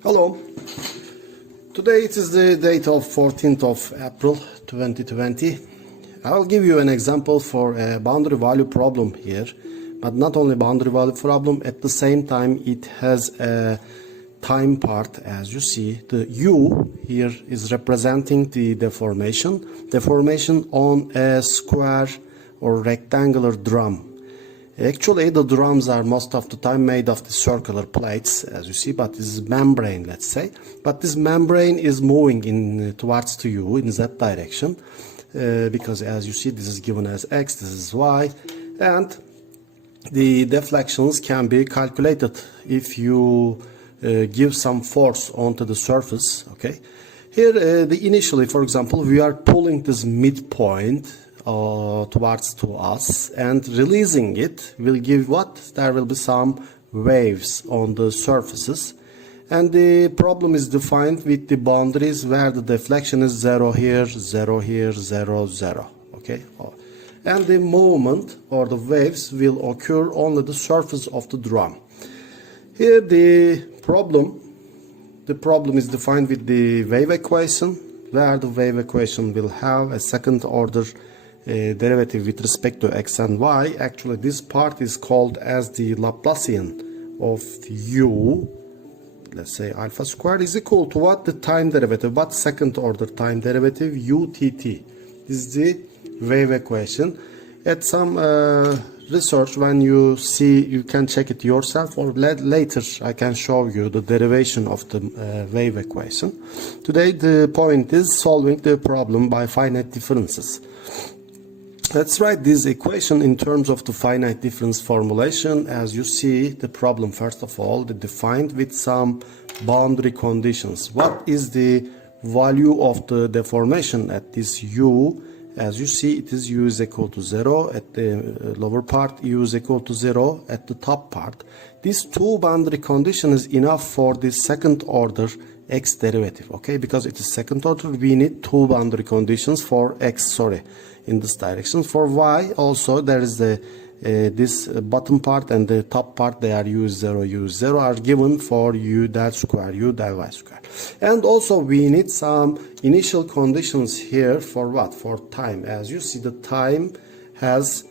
Hello. Today it is the date of 14th of April 2020. I will give you an example for a boundary value problem here, but not only boundary value problem, at the same time it has a time part. As you see, the U here is representing the deformation on a square or rectangular drum. Actually, the drums are most of the time made of the circular plates, as you see, but this is membrane, let's say. But this membrane is moving in towards to U in Z direction, because as you see, this is given as X, this is Y, and the deflections can be calculated if you give some force onto the surface. Okay, here initially, for example, we are pulling this midpoint towards to us, and releasing it will give what? There will be some waves on the surfaces, and the problem is defined with the boundaries where the deflection is 0 here, 0 here, 0, 0. Okay, and the movement or the waves will occur on the surface of the drum. Here the problem is defined with the wave equation, where the wave equation will have a second order derivative with respect to x and y. Actually, this part is called as the Laplacian of u. Let's say alpha squared is equal to what? The time derivative, what second order time derivative? Utt. This is the wave equation. At some research, when you see, you can check it yourself, or later I can show you the derivation of the wave equation. Today the point is solving the problem by finite differences. Let's write this equation in terms of the finite difference formulation. As you see, the problem, first of all, defined with some boundary conditions. What is the value of the deformation at this u? As you see, it is u is equal to 0 at the lower part, u is equal to 0 at the top part. These two boundary conditions is enough for the second order x derivative, okay? Because it is second order, we need two boundary conditions for x, in this direction. For y also, there is the this bottom part and the top part, they are u0 are given for u del square, u del y square. And also we need some initial conditions here for what? For time. As you see, the time has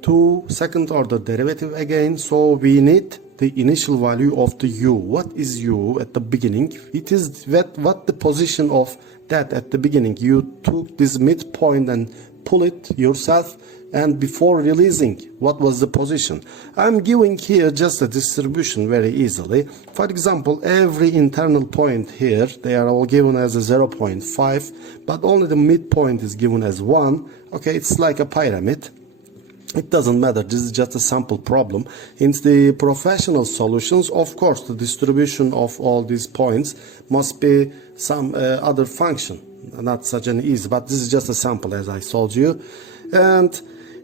two second order derivative again, so we need the initial value of the u. What is u at the beginning? It is what the position of that at the beginning. You took this midpoint and pull it yourself, and before releasing, what was the position? I'm giving here just a distribution very easily. For example, every internal point here, they are all given as a 0.5, but only the midpoint is given as 1. Okay, it's like a pyramid. It doesn't matter, this is just a sample problem. In the professional solutions, of course, the distribution of all these points must be some other function. Not such an easy, but this is just a sample, as I told you. And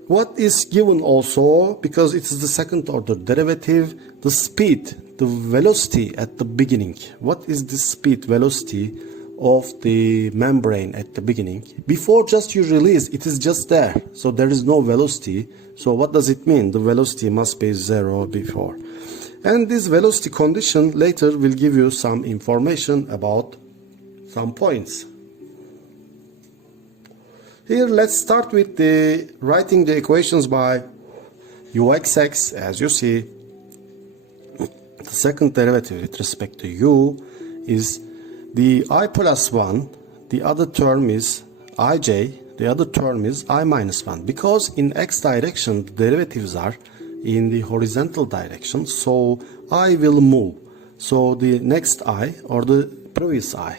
what is given also, because it is the second order derivative, the speed, the velocity at the beginning. What is the speed, velocity of the membrane at the beginning? Before just you release, it is just there, so there is no velocity. So what does it mean? The velocity must be 0 before. And this velocity condition later will give you some information about some points. Here, let's start with writing the equations by uxx. As you see, the second derivative with respect to u is the I plus 1, the other term is ij, the other term is I minus 1. Because in x direction, the derivatives are in the horizontal direction, so I will move. So the next I, or the previous I.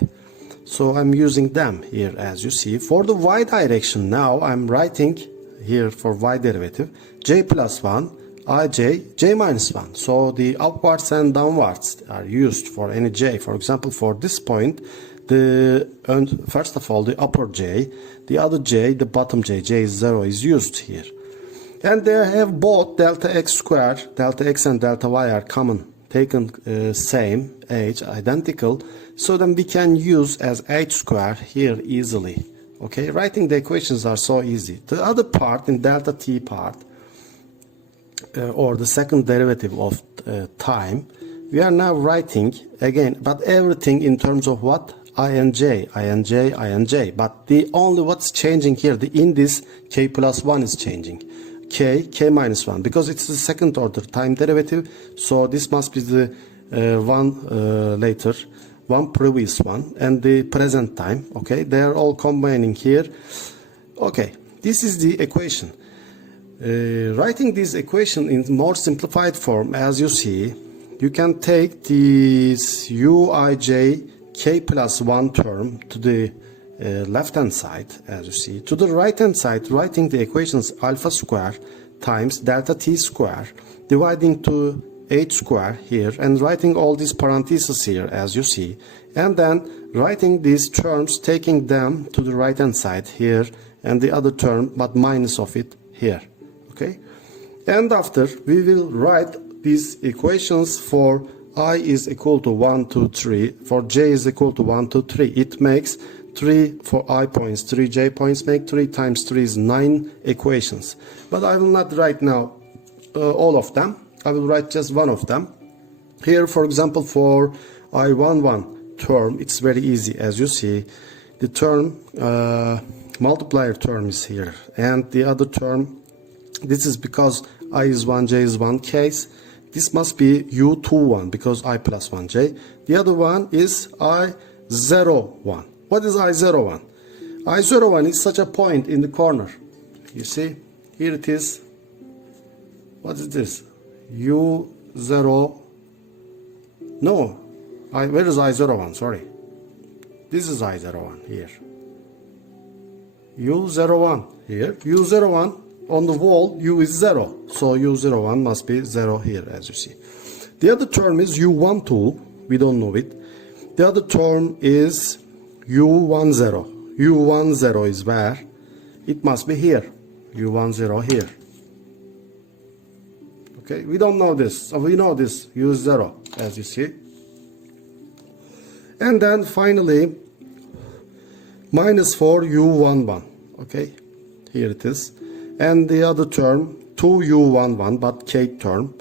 So I'm using them here, as you see. For the y direction now, I'm writing here for y derivative, j plus 1, ij, j minus 1. So the upwards and downwards are used for any j. For example, for this point, first of all, the upper j, the other j, the bottom j is 0, is used here. And they have both delta x squared, delta x and delta y are common, taken same, h, identical. So then we can use as h squared here easily. Okay, writing the equations are so easy. The other part, in delta t part, or the second derivative of time, we are now writing again, but everything in terms of what? I and j, I and j, I and j. But the only what's changing here, in this k plus 1 is changing. K minus 1, because it's the second order time derivative, so this must be the one later, one previous one, and the present time. Okay, they are all combining here. Okay, this is the equation. Writing this equation in more simplified form, as you see, you can take this uij k plus 1 term to the left hand side, as you see. To the right hand side, writing the equations alpha square times delta t square, dividing to h square here, and writing all these parentheses here, as you see, and then writing these terms, taking them to the right hand side here, and the other term but minus of it here. Okay, and after we will write these equations for I is equal to 1, 2, 3, for j is equal to 1, 2, 3. It makes 3 for I points, 3 j points, make 3 times 3 is 9 equations. But I will not write now all of them. I will write just one of them. Here, for example, for I11 term, it's very easy. As you see, the term, multiplier term is here. And the other term, this is because I is 1, j is 1 case. This must be U21 because I plus 1j. The other one is I01. What is I01? I01 is such a point in the corner. You see, here it is. What is this? U0. No, where is I01? Sorry. This is I01 here. U01 here. U01 on the wall, U is 0. So U01 must be 0 here, as you see. The other term is U12. We don't know it. The other term is U10. U10 is where? It must be here. U10 here. Okay, we don't know this. So we know this, U0, as you see. And then finally, minus 4 U11. Okay, here it is. And the other term, 2u11, but k term.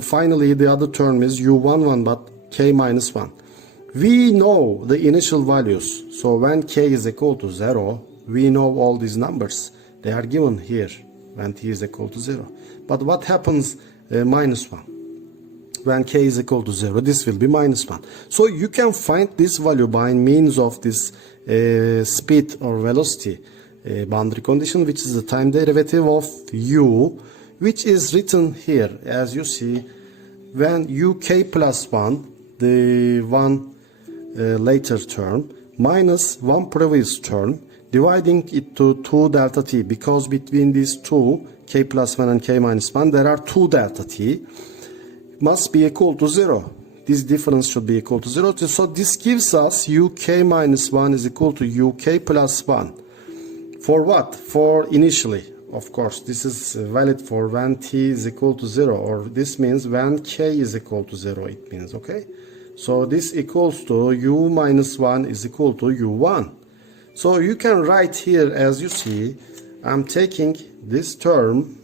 Finally, the other term is u11, but k minus 1. We know the initial values. So when k is equal to 0, we know all these numbers. They are given here when t is equal to 0. But what happens minus 1? When k is equal to 0, this will be minus 1. So you can find this value by means of this speed or velocity boundary condition, which is the time derivative of u, which is written here, as you see, when uk plus 1, the one later term, minus one previous term, dividing it to 2 delta t, because between these two, k plus 1 and k minus 1, there are 2 delta t, must be equal to 0. This difference should be equal to 0. So this gives us uk minus 1 is equal to uk plus 1. For what? For initially, of course, this is valid for when t is equal to 0, or this means when k is equal to 0, it means, okay? So this equals to u minus 1 is equal to u1. So you can write here, as you see, I'm taking this term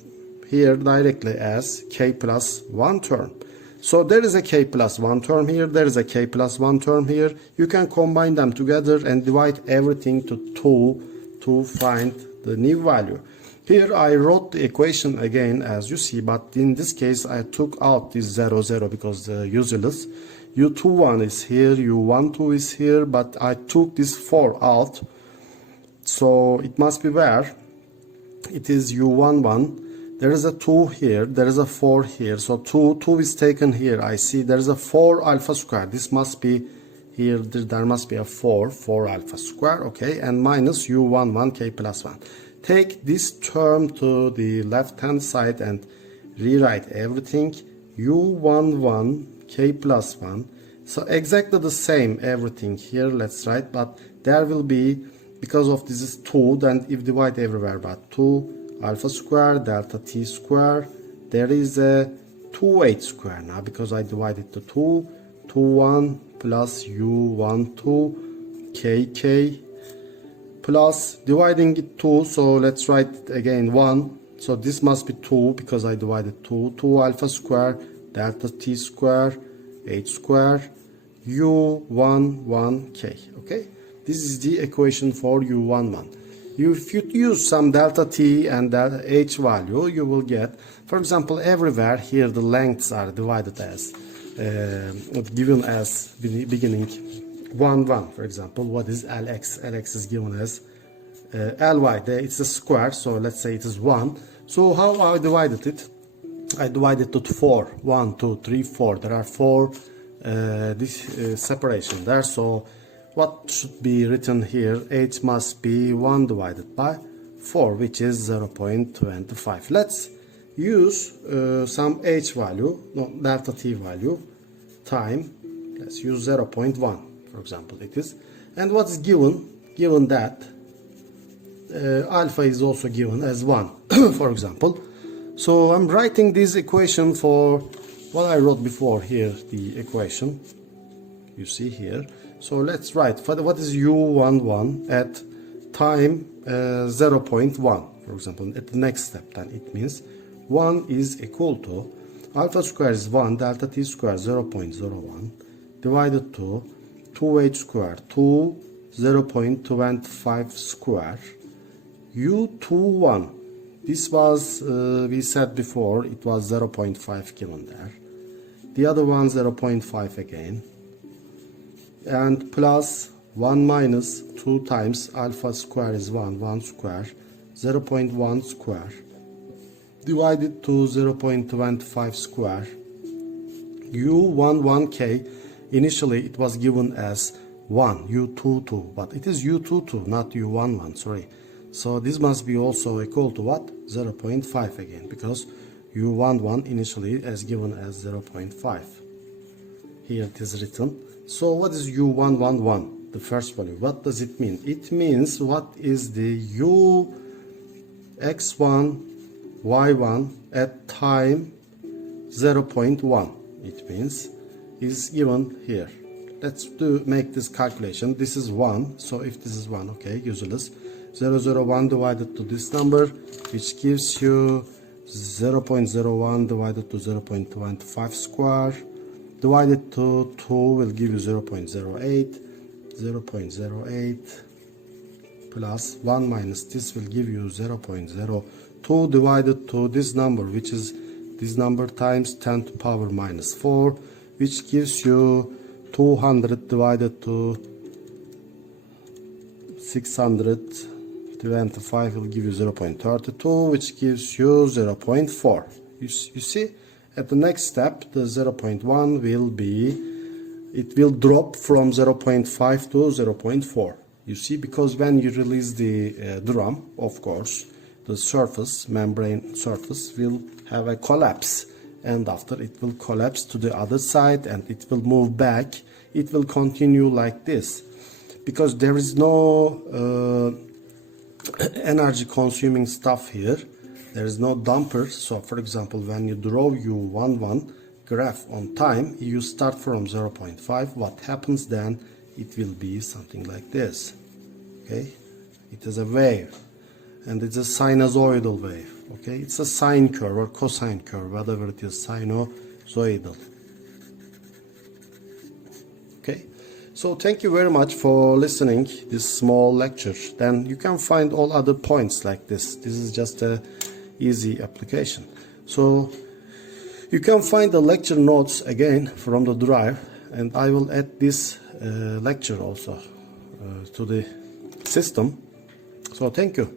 here directly as k plus 1 term. So there is a k plus 1 term here, there is a k plus 1 term here. You can combine them together and divide everything to 2 to find the new value. Here I wrote the equation again, as you see, but in this case I took out this 0, 0 because the useless. U21 is here, U12 is here, but I took this 4 out. So it must be where? It is U11. There is a 2 here, there is a 4 here. So 2 is taken here. I see there is a 4 alpha square. This must be here, there must be a 4 alpha square, okay, and minus u11 k plus 1. Take this term to the left hand side and rewrite everything, u11 k plus 1. So exactly the same everything here, let's write, but there will be, because of this is 2, then if divide everywhere, but 2 alpha square delta t square, there is a 2h square now because I divided to 2, 1 plus u12 kk plus dividing it 2, so let's write it again 1, so this must be 2 because I divided 2 alpha square delta t square h square u11k. Okay, this is the equation for u11. If you use some delta t and delta h value, you will get, for example, everywhere here the lengths are divided as given as beginning 1 1. For example, what is lx? Lx is given as ly. It's a square, so let's say it is 1. So how I divided it? I divided it to 4. 1 2 3 4. There are 4 this separation there. So what should be written here? H must be 1 divided by 4, which is 0.25. Let's use some h value, no, delta t value, time. Let's use 0.1, for example, it is. And what's given? Given that alpha is also given as 1, for example. So I'm writing this equation for what I wrote before here, the equation you see here. So let's write for what is u11 at time 0.1, for example, at the next step. Then it means 1 is equal to alpha square is 1, delta t square 0.01 divided to 2h square 2 0.25 square u21. This was we said before it was 0.5 given there. The other one 0.5 again, and plus 1 minus 2 times alpha square is 1 square 0.1 square divided to 0.25 square u11k. Initially it was given as 1 u22, but it is u22 not u11, sorry. So this must be also equal to what? 0.5 again, because u11 initially is given as 0.5. Here it is written. So what is u111, the first value? What does it mean? It means what is the u x1 y1 at time 0.1. It means is given here. Let's make this calculation. This is 1, so if this is 1, okay, useless. 001 divided to this number, which gives you 0.01 divided to 0.25 square divided to 2 will give you 0.08. 0.08 plus 1 minus this will give you 0.02 divided to this number, which is this number times 10 to power minus 4, which gives you 200 divided to 625 will give you 0.32, which gives you 0.4. You see, at the next step, the 0.1 will be, it will drop from 0.5 to 0.4. You see, because when you release the drum, of course, the surface, membrane surface, will have a collapse. And after it will collapse to the other side and it will move back, it will continue like this. Because there is no energy consuming stuff here, there is no damper. So for example, when you draw u11 graph on time, you start from 0.5. What happens then? It will be something like this. Okay, it is a wave, and it's a sinusoidal wave. Okay, it's a sine curve or cosine curve, whatever it is, sinusoidal. Okay, so thank you very much for listening this small lecture. Then you can find all other points like this. This is just a easy application. So you can find the lecture notes again from the drive, and I will add this lecture also to the system. So thank you.